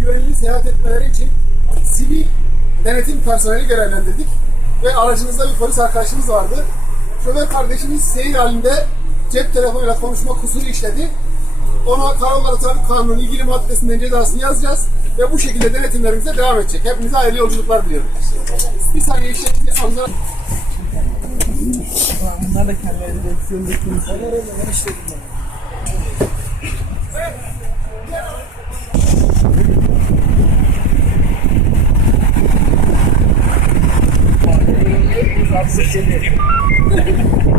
Güvenli seyahat etmeleri için sivil denetim personeli görevlendirdik ve aracımızda bir polis arkadaşımız vardı. Şoför kardeşimiz seyir halinde cep telefonuyla konuşma kusuru işledi. Ona Karolları Trafik Kanunu'nun ilgili maddesinden cezasını yazacağız ve bu şekilde denetimlerimize devam edecek. Hepinize hayırlı yolculuklar diliyorum. Bir saniye işlerimizi yapmamıza... Bunlar da kendileri de yolculuklarını... 15 лет.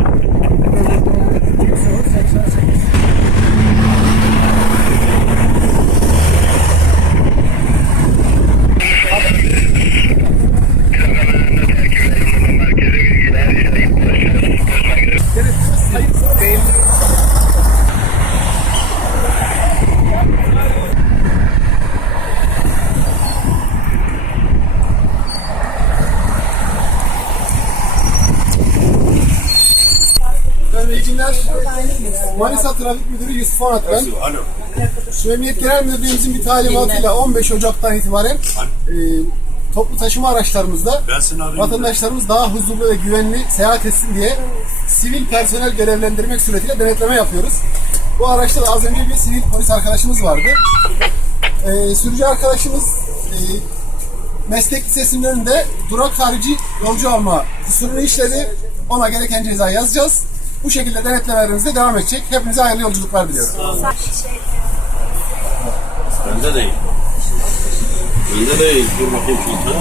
Günler. Manisa Trafik Müdürü Yusuf Onat ben. Alo. Şu Emniyet Genel Müdürlüğümüzün bir talimatıyla 15 Ocak'tan itibaren e, toplu taşıma araçlarımızda vatandaşlarımız daha huzurlu ve güvenli seyahat etsin diye sivil personel görevlendirmek suretiyle denetleme yapıyoruz. Bu araçta da az önce bir sivil polis arkadaşımız vardı. E, sürücü arkadaşımız e, meslek lisesinin önünde durak harici yolcu alma kusurunu işledi. Ona gereken ceza yazacağız. Bu şekilde denetlemelerimiz devam edecek. Hepinize hayırlı yolculuklar diliyorum. Bende değil. Bende değil. Dur bakayım şurada.